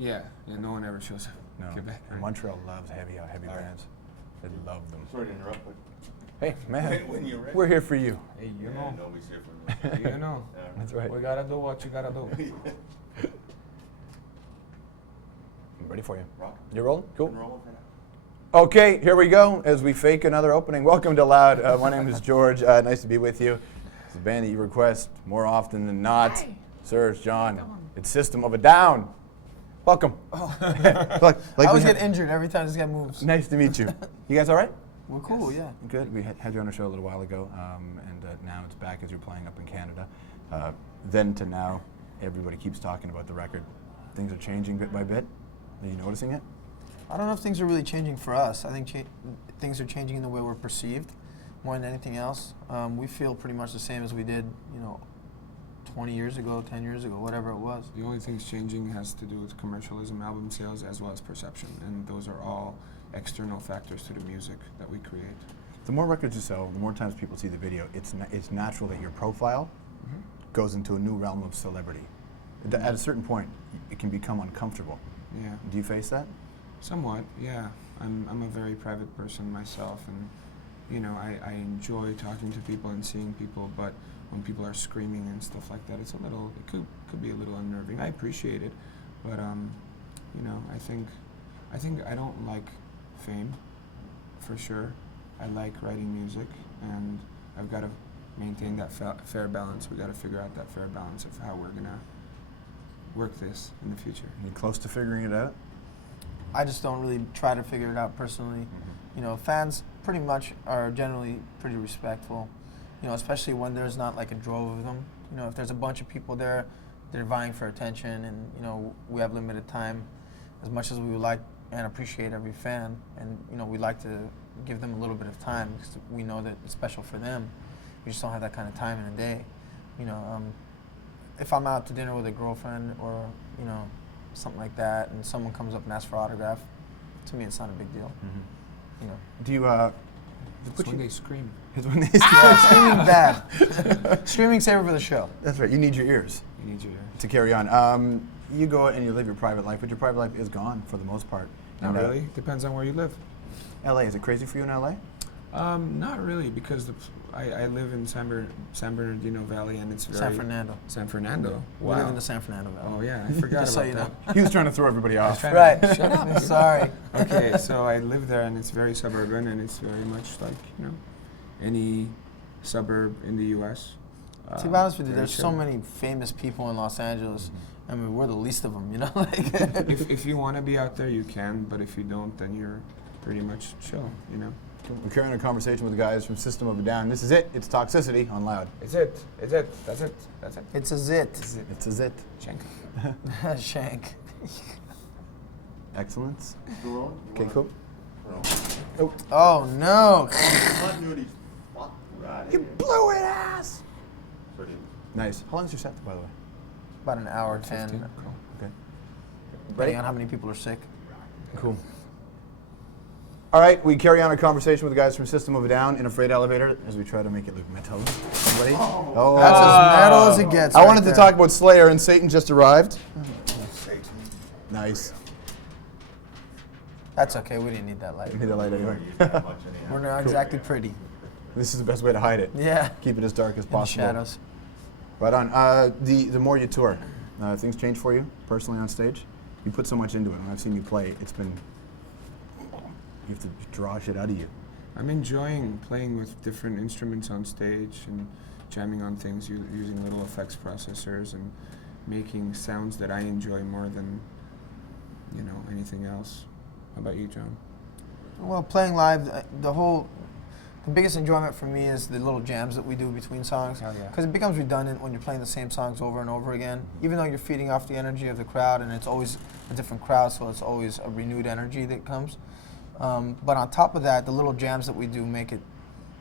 Yeah, no one ever shows up. No. Quebec. And Montreal loves heavy bands. They love them. Sorry to interrupt, but Hey, man, when you're ready. we're here for you. Hey, you Yeah, know. nobody's here for me. You know. That's right. We gotta do what you gotta do. I'm ready for you. Rock. You rolling? Cool. Been rolling for now. Okay, here we go as we fake another opening. Welcome to Loud. My name is George. Nice to be with you. It's a band that you request more often than not. Hi. Serj, John. It's System of a Down. Welcome. Oh. like I always we get injured every time this guy moves. Nice to meet you. You guys all right? We're cool, yeah. Good. We had you on a show a little while ago, and now it's back as you're playing up in Canada. Then to now, everybody keeps talking about the record. Things are changing bit by bit. Are you noticing it? I don't know if things are really changing for us. I think things are changing in the way we're perceived more than anything else. We feel pretty much the same as we did, 20 years ago, 10 years ago, whatever it was. The only things changing has to do with commercialism, album sales, as well as perception, and those are all external factors to the music that we create. The more records you sell, the more times people see the video, it's natural that your profile goes into a new realm of celebrity. At a certain point, it can become uncomfortable. Yeah. Do you face that? Somewhat, yeah. I'm a very private person myself, and I enjoy talking to people and seeing people, but when people are screaming and stuff like that, it could be a little unnerving. I appreciate it, but I think I don't like fame, for sure. I like writing music, and I've got to maintain that fair balance. We got to figure out that fair balance of how we're gonna work this in the future. Are you close to figuring it out? I just don't really try to figure it out personally. Fans pretty much are generally pretty respectful, especially when there's not like a drove of them. If there's a bunch of people there, they're vying for attention, and we have limited time. As much as we would like and appreciate every fan, and we like to give them a little bit of time because we know that it's special for them. We just don't have that kind of time in a day. If I'm out to dinner with a girlfriend or something like that, and someone comes up and asks for autograph, to me it's not a big deal. Do you? It's when they scream. It's when they Yeah, screaming bad. Screaming saver for the show. That's right. You need your ears You need your to carry on. You go out and you live your private life, but your private life is gone for the most part. Not And, really. Depends on where you live. LA, is it crazy for you in LA? Not really, because I live in San Bernardino Valley, and it's very San Fernando. San Fernando. We live in the San Fernando Valley. Oh yeah, I forgot Just so about you that. He was trying to throw everybody off. Right. Shut up. Sorry. Okay, so I live there, and it's very suburban, and it's very much like any suburb in the U.S. To be honest with you, very there's so chill. many famous people in Los Angeles. I mean, we're the least of them, If you want to be out there, you can, but if you don't, then you're pretty much chill, We're carrying a conversation with the guys from System of a Down. This is it. It's Toxicity on Loud. It's it. That's it. It's a zit. It's a zit. Shank. Shank. Excellence. You rolling? Okay, cool. Roll. Oh, no. Continuity. Fuck. Right. You blew it, ass! Sorry. Nice. How long is your set, by the way? About an hour, 10. 15. Cool. Okay. Depending on how many people are sick. Cool. All right, we carry on a conversation with the guys from System of a Down in a freight elevator as we try to make it look metal. Somebody? Oh, That's as metal as it gets. I right wanted there. to talk about Slayer, and Satan just arrived. Nice. That's okay. We didn't need that light. Need a light anyway. We're not exactly pretty. This is the best way to hide it. Yeah. Keep it as dark as In the possible. shadows. Right on. The more you tour, things change for you personally on stage. You put so much into it. When I've seen you play, it's been you have to draw shit out of you. I'm enjoying playing with different instruments on stage and jamming on things using little effects processors and making sounds that I enjoy more than anything else. How about you, John? Well, playing live, the biggest enjoyment for me is the little jams that we do between songs. Hell yeah. Because it becomes redundant when you're playing the same songs over and over again. Even though you're feeding off the energy of the crowd, and it's always a different crowd, so it's always a renewed energy that comes. But on top of that, the little jams that we do make it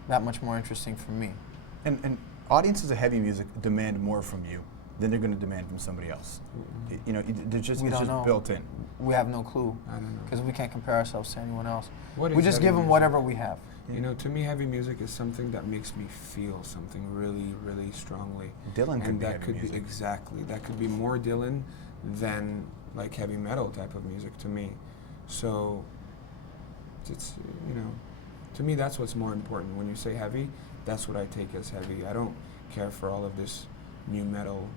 that much more interesting for me. And audiences of heavy music demand more from you than they're going to demand from somebody else. It's just know. built in. We have no clue. I don't know. Because we can't compare ourselves to anyone else. What We is just heavy give them music? whatever we have. To me, heavy music is something that makes me feel something really, really strongly. Dylan could And be that heavy could music. be exactly. That could be more Dylan than like heavy metal type of music to me. So it's, you know, to me that's what's more important. When you say heavy, that's what I take as heavy. I don't care for all of this new metal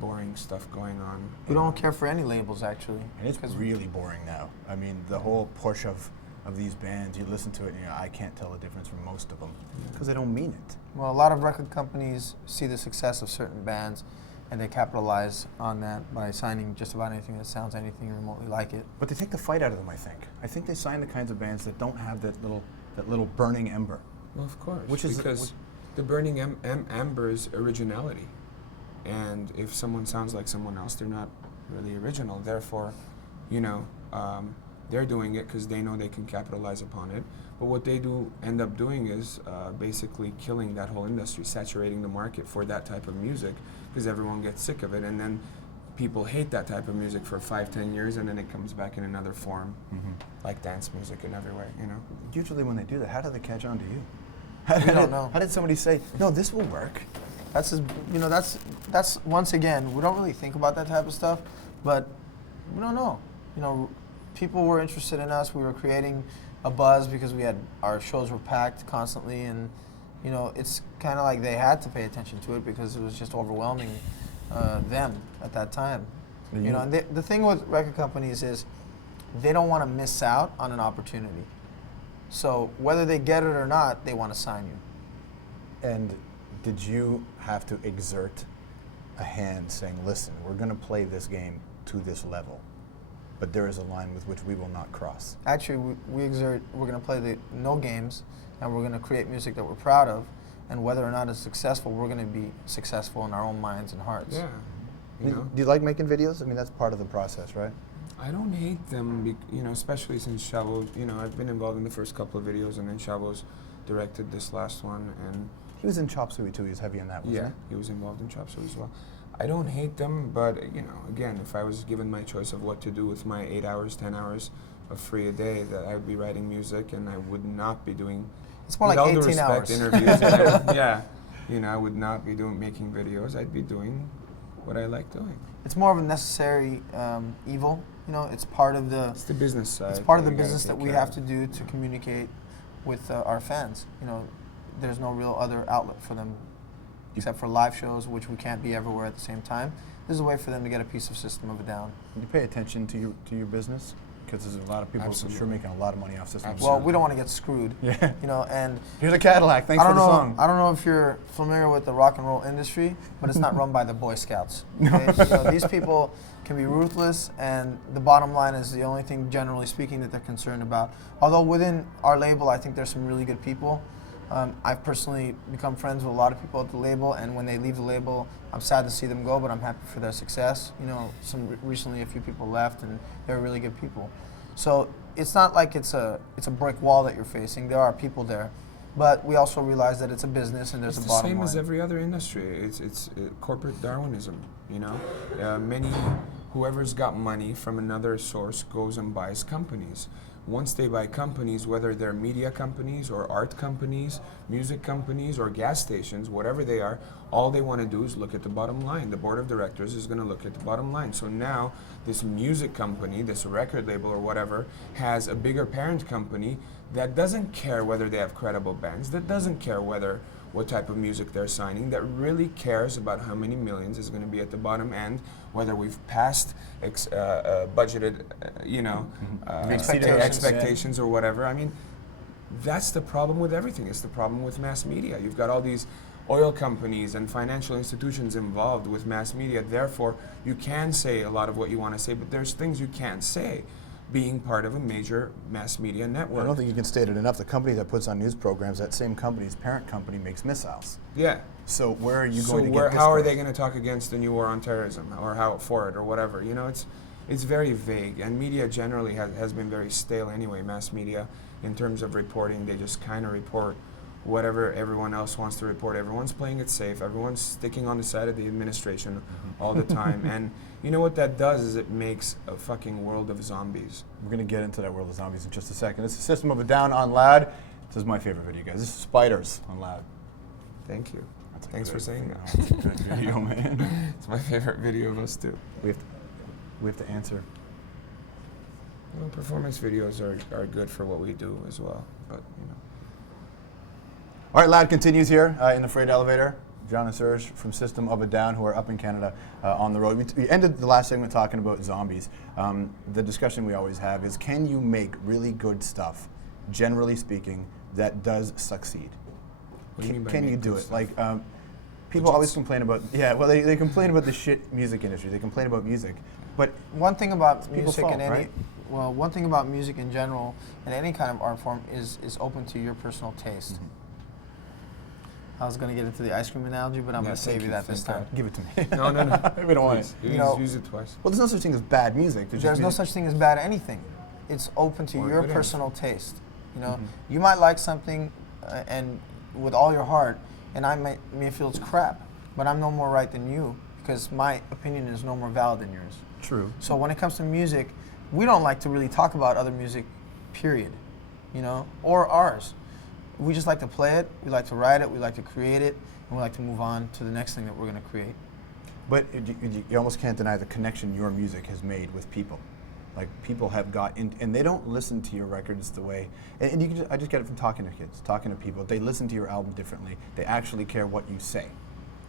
boring stuff going on. We don't care for any labels, actually. And it's 'Cause really boring now. I mean, the whole push of these bands, you listen to it and I can't tell the difference from most of them because they don't mean it. Well, a lot of record companies see the success of certain bands, and they capitalize on that by signing just about anything that sounds anything remotely like it. But they take the fight out of them, I think. I think they sign the kinds of bands that don't have that little burning ember. Well, of course, Which is- because the burning amber is originality, and if someone sounds like someone else, they're not really original. Therefore, you know, they're doing it because they know they can capitalize upon it. But what they do end up doing is basically killing that whole industry, saturating the market for that type of music, because everyone gets sick of it, and then people hate that type of music for 5-10 years, and then it comes back in another form, like dance music and everywhere, you know. Usually when they do that, how do they catch on to you? We don't know. How did somebody say, no, this will work? That's just, you know, that's once again, we don't really think about that type of stuff, but we don't know. You know, people were interested in us. We were creating a buzz because our shows were packed constantly, and you know, it's kind of like they had to pay attention to it because it was just overwhelming them at that time. And You know, and the thing with record companies is they don't want to miss out on an opportunity. So whether they get it or not, they want to sign you. And did you have to exert a hand saying, listen, we're going to play this game to this level, but there is a line with which we will not cross? Actually, we're going to play the no games, and we're going to create music that we're proud of, and whether or not it's successful, we're going to be successful in our own minds and hearts. Yeah, you know. Do you like making videos? I mean, that's part of the process, right? I don't hate them, you know, especially since Chavo, you know, I've been involved in the first couple of videos, and then Chavo's directed this last one, and He was in Chop Suey too. He was heavy on that, wasn't yeah, he was involved in Chop Suey as well. I don't hate them, but you know, again, if I was given my choice of what to do with my 8 hours, 10 hours of free a day, that I would be writing music, and I would not be doing. It's more with like all due 18 respect, hours. interviews. Yeah, you know, I would not be making videos. I'd be doing what I like doing. It's more of a necessary evil. You know, it's part of the It's the business side. it's part of the you gotta business that take we care have of. to do to communicate with our fans. You know, there's no real other outlet for them except for live shows, which we can't be everywhere at the same time. This is a way for them to get a piece of System of a Down. Do you pay attention to your business? Because there's a lot of people I'm sure Absolutely. making a lot of money off System. Absolutely. Well, we don't want to get screwed. Yeah. You know, and Here's a Cadillac. Thanks I for don't the know. song. I don't know if you're familiar with the rock and roll industry, but it's not run by the Boy Scouts. Okay? You know, these people can be ruthless, and the bottom line is the only thing, generally speaking, that they're concerned about. Although within our label, I think there's some really good people. I've personally become friends with a lot of people at the label, and when they leave the label, I'm sad to see them go, but I'm happy for their success. You know, recently a few people left, and they're really good people. So it's not like it's a brick wall that you're facing. There are people there, but we also realize that it's a business and there's It's a the bottom same line. as every other industry. It's corporate Darwinism. You know, whoever's got money from another source goes and buys companies. Once they buy companies, whether they're media companies or art companies, music companies or gas stations, whatever they are, all they want to do is look at the bottom line. The board of directors is going to look at the bottom line. So now this music company, this record label or whatever, has a bigger parent company that doesn't care whether they have credible bands, that doesn't care what type of music they're signing, that really cares about how many millions is going to be at the bottom end, whether we've passed budgeted, expectations or whatever. I mean, that's the problem with everything. It's the problem with mass media. You've got all these oil companies and financial institutions involved with mass media. Therefore, you can say a lot of what you want to say, but there's things you can't say being part of a major mass media network. I don't think you can state it enough. The company that puts on news programs, that same company's parent company makes missiles. Yeah. So where are you So going to get this how are from? they going to talk against the new war on terrorism or how for it or whatever? You know, it's very vague, and media generally has been very stale anyway. Mass media, in terms of reporting, they just kind of report whatever everyone else wants to report. Everyone's playing it safe. Everyone's sticking on the side of the administration all the time. And you know what that does is it makes a fucking world of zombies. We're going to get into that world of zombies in just a second. This is System of a Down on Loud. This is my favorite video, guys. This is Spiders on Loud. Thank you. That's a Thanks good for saying video. that. Good video, man. It's my favorite video of us too. We have we have to answer? Well, performance videos are good for what we do as well, but you know. All right, Lad continues here in the freight elevator. John and Serj from System of a Down, who are up in Canada on the road. We ended the last segment talking about zombies. The discussion we always have is, can you make really good stuff, generally speaking, that does succeed? What do you mean by Can you make do good it? stuff? Like, people always complain about, they complain about the shit music industry. They complain about music. But One thing about people's music fault, and any right? one thing about music in general and any kind of art form is open to your personal taste. Mm-hmm. I was going to get into the ice cream analogy, but I'm Yeah, going to save thank you you, that this thank time. give it to me. No, no, no. We don't want it. Please, You know- use it twice. Well, there's no such thing as bad music. There's just no music. such thing as bad anything. It's open to Or your good personal taste. You know, Mm-hmm. you might like something and with all your heart, and I may feel it's crap, but I'm no more right than you because my opinion is no more valid than yours. True. So when it comes to music, we don't like to really talk about other music, period, you know, or ours. We just like to play it, we like to write it, we like to create it, and we like to move on to the next thing that we're going to create. But you almost can't deny the connection your music has made with people. Like, people have got in, and they don't listen to your records the way, and you can I just get it from talking to kids, talking to people. They listen to your album differently. They actually care what you say.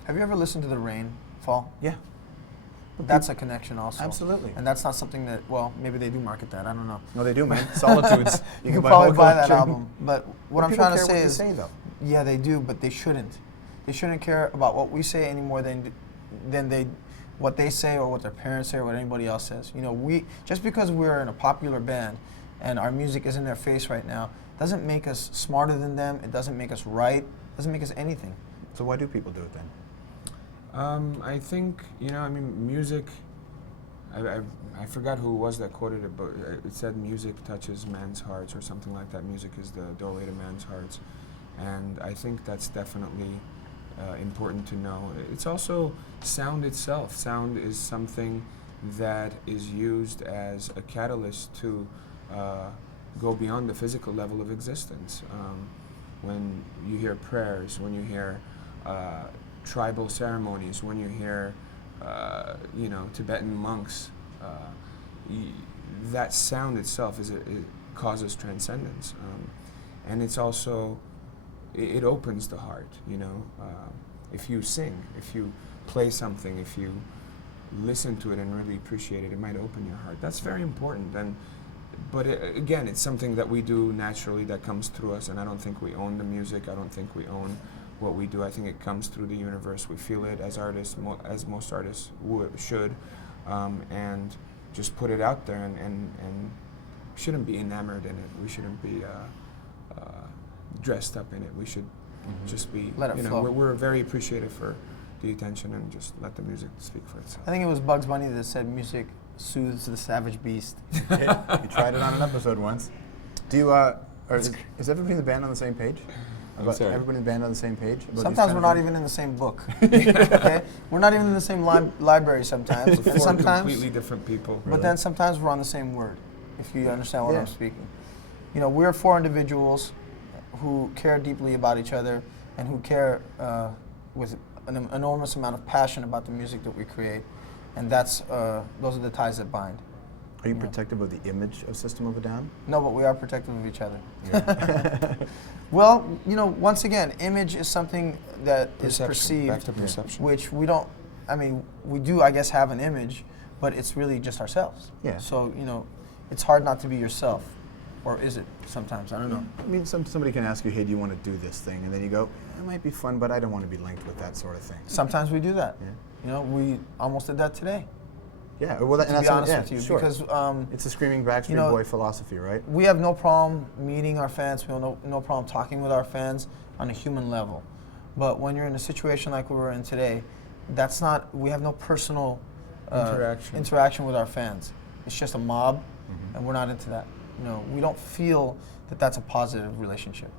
Have you ever listened to the rain fall? Yeah. That's a connection also. Absolutely. And that's not something that, well, maybe they do market that, I don't know. No, they do, man. Solitudes. You can buy probably whole buy that collection. album. But what But I'm people trying to care what say you is, say, though. yeah, they do, but they shouldn't. They shouldn't care about what we say any more than what they say or what their parents say or what anybody else says. You know, just because we're in a popular band and our music is in their face right now, doesn't make us smarter than them. It doesn't make us right. Doesn't make us anything. So why do people do it then? I think, you know, I mean, music, I forgot who it was that quoted it, but it said music touches men's hearts or something like that. Music is the doorway to man's hearts. And I think that's definitely important to know. It's also sound itself. Sound is something that is used as a catalyst to go beyond the physical level of existence. When you hear prayers, when you hear tribal ceremonies, when you hear you know, Tibetan monks, that sound itself it causes transcendence, and it's also it opens the heart. You know, if you sing, if you play something, if you listen to it and really appreciate it, it might open your heart. That's very important. But again, it's something that we do naturally, that comes through us, and I don't think we own the music. I don't think we own what we do. I think it comes through the universe. We feel it as artists, as most artists should, and just put it out there, and shouldn't be enamored in it. We shouldn't be dressed up in it. We should just be, Let it you know, flow. we're very appreciative for the attention, and just let the music speak for itself. I think it was Bugs Bunny that said music soothes the savage beast. You tried it on an episode once. Do you, is everybody in the band on the same page? sorry? Everybody in the band on the same page? about these Sometimes kind we're of not things? even in the same book. Okay? We're not even in the same library sometimes. We're And four sometimes, completely different people. but then sometimes we're on the same word, if you understand what Yeah. I'm speaking. You know, we're four individuals who care deeply about each other and who care with an enormous amount of passion about the music that we create. And that's those are the ties that bind. Are you Yeah. protective of the image of System of a Down? No, but we are protective of each other. Yeah. Well, you know, once again, image is something that is Perception. perceived, Back to perception. which we don't, I mean, we do, I guess, have an image, but it's really just ourselves. Yeah. So, you know, it's hard not to be yourself. Or is it sometimes? I don't know. I mean, somebody can ask you, hey, do you want to do this thing? And then you go, it might be fun, but I don't want to be linked with that sort of thing. Sometimes we do that. Yeah. You know, we almost did that today, Yeah, well, that, to and be that's honest yeah, with you. sure. Because It's a screaming Backstreet you know, Boy philosophy, right? we have no problem meeting our fans. We have no problem talking with our fans on a human level. But when you're in a situation like we were in today, that's not, we have no personal interaction with our fans. It's just a mob, and we're not into that. You know, we don't feel that that's a positive relationship.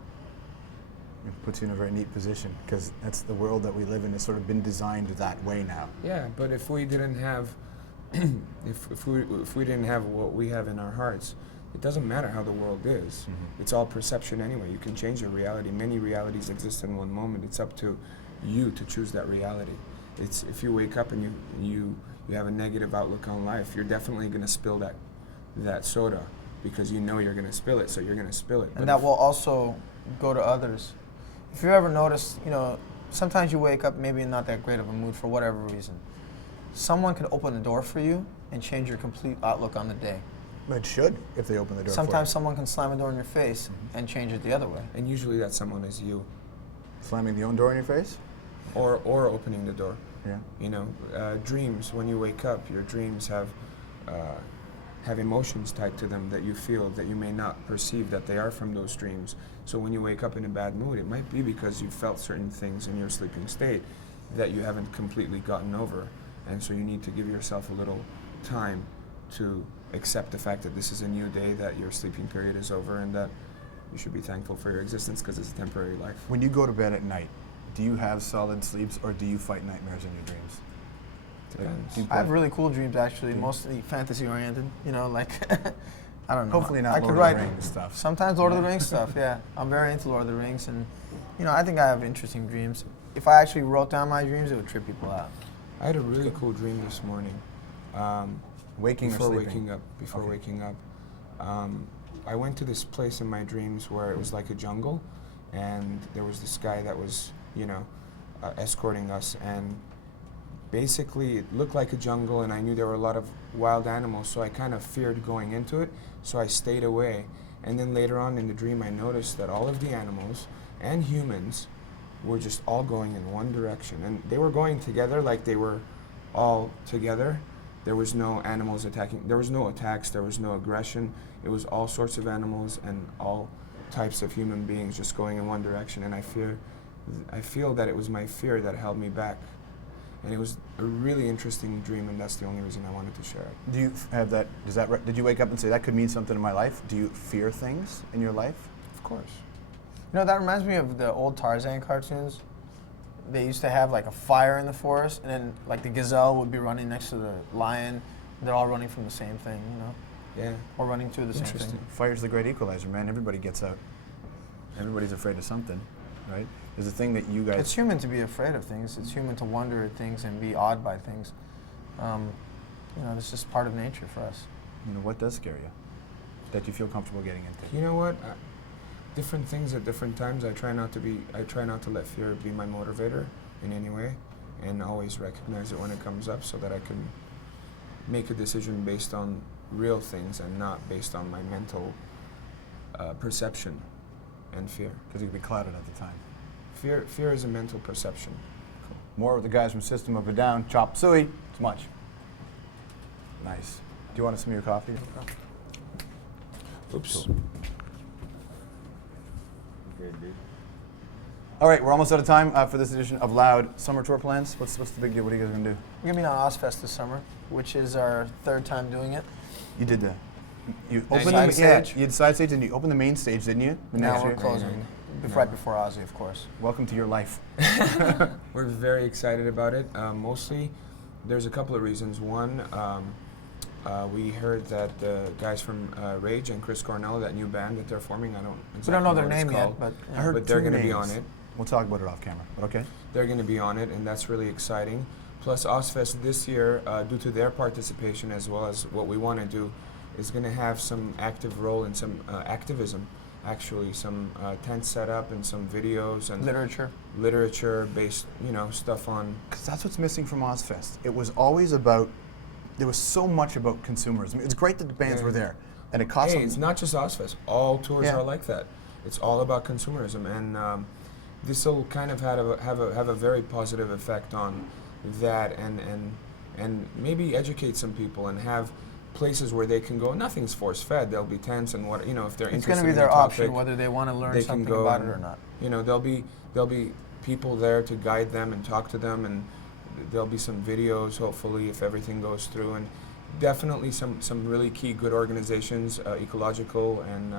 It puts you in a very neat position because that's the world that we live in. It's sort of been designed that way now. Yeah, but if we didn't have, if we didn't have what we have in our hearts, it doesn't matter how the world is. It's all perception anyway. You can change your reality. Many realities exist in one moment. It's up to you to choose that reality. It's if you wake up and you you have a negative outlook on life, you're definitely going to spill that soda because you know you're going to spill it, so you're going to spill it. And that will also go to others. If you ever notice, sometimes you wake up maybe in not that great of a mood for whatever reason. Someone could open the door for you and change your complete outlook on the day. It should, if they open the door Sometimes for someone can slam a door in your face and change it the other way. And usually that someone is you, you. Slamming the own door in your face? or opening the door. Yeah. Dreams, when you wake up, your dreams have emotions tied to them that you feel that you may not perceive that they are from those dreams. So when you wake up in a bad mood, it might be because you felt certain things in your sleeping state that you haven't completely gotten over. And so you need to give yourself a little time to accept the fact that this is a new day, that your sleeping period is over, and that you should be thankful for your existence because it's a temporary life. When you go to bed at night, do you have solid sleeps or do you fight nightmares in your dreams? Depends. I have really cool dreams, actually, mostly fantasy-oriented. I don't know. Hopefully not I Lord could of write the Rings stuff. Sometimes Lord of the Rings stuff, yeah. I'm very into Lord of the Rings, and I think I have interesting dreams. If I actually wrote down my dreams, it would trip people out. I had a really cool dream this morning. Waking or Before sleeping? waking up, I went to this place in my dreams where it was like a jungle, and there was this guy that was, escorting us, and basically it looked like a jungle, and I knew there were a lot of wild animals, so I kind of feared going into it, so I stayed away. And then later on in the dream, I noticed that all of the animals and humans were just all going in one direction, and they were going together, like they were all together. There was no animals attacking. There was no attacks. There was no aggression. It was all sorts of animals and all types of human beings just going in one direction. And I feel that it was my fear that held me back. And it was a really interesting dream, and that's the only reason I wanted to share it. Do you have that? Did you wake up and say that could mean something in my life? Do you fear things in your life? Of course. That reminds me of the old Tarzan cartoons. They used to have like a fire in the forest, and then like the gazelle would be running next to the lion. They're all running from the same thing, Yeah. or running to the same Interesting. thing. Fire's the great equalizer, man. Everybody gets out. Everybody's afraid of something, right? There's a thing that you guys... It's human to be afraid of things. It's human to wonder at things and be awed by things. It's just part of nature for us. What does scare you that you feel comfortable getting into? You know what? Different things at different times. I try not to let fear be my motivator in any way, and always recognize it when it comes up, so that I can make a decision based on real things and not based on my mental perception and fear. Because you could be clouded at the time. Fear is a mental perception. More with the guys from System of a Down. Chop suey. It's much. Nice. Do you want some of your coffee? Oops. Good, dude. All right, we're almost out of time for this edition of Loud. Summer tour plans? What's the big deal? What are you guys going to do? We're going to be on Ozfest this summer, which is our third time doing it. You did that. You Nice. opened Side the yeah, stage. you did side stage and you opened the main stage, didn't you? The Now next we're year? closing, right before Ozzy, of course. Welcome to your life. We're very excited about it. Mostly, there's a couple of reasons. One, we heard that the guys from Rage and Chris Cornell, that new band that they're forming, I don't exactly We don't know their what it's name yet, called, but I heard but they're two going to be names. on it. We'll talk about it off camera, but okay? They're going to be on it, and that's really exciting. Plus, Ozfest this year, due to their participation as well as what we want to do, is going to have some active role in some activism, actually, some tent setup and some videos and literature-based, stuff on. Because that's what's missing from Ozfest. It was always about, there was so much about consumerism. It's great that the bands were there, and it cost Hey, them. it's not just Ozfest. All tours Yeah. are like that. It's all about consumerism, and this will kind of have a very positive effect on that, and maybe educate some people and have places where they can go. Nothing's force-fed. There'll be tents and if they're it's interested going to be in their the topic, option whether they want to learn they can something go about it and, or not. There'll be people there to guide them and talk to them, and there'll be some videos, hopefully, if everything goes through, and definitely some really key good organizations, ecological and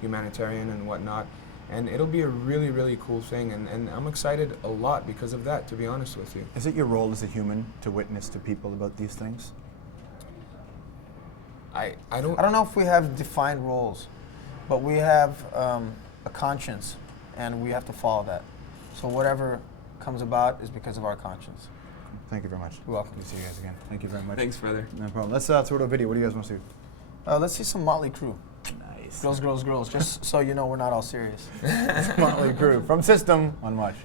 humanitarian and whatnot. And it'll be a really, really cool thing, and I'm excited a lot because of that, to be honest with you. Is it your role as a human to witness to people about these things? I don't I don't know if we have defined roles, but we have a conscience, and we have to follow that. So whatever comes about is because of our conscience. Thank you very much. You're welcome. Good to see you guys again. Thank you very much. Thanks, brother. No problem. Let's throw to a video. What do you guys want to see? Let's see some Motley Crue. Nice. Girls, girls, girls. Just so you know, we're not all serious. Motley Crue from System on Much.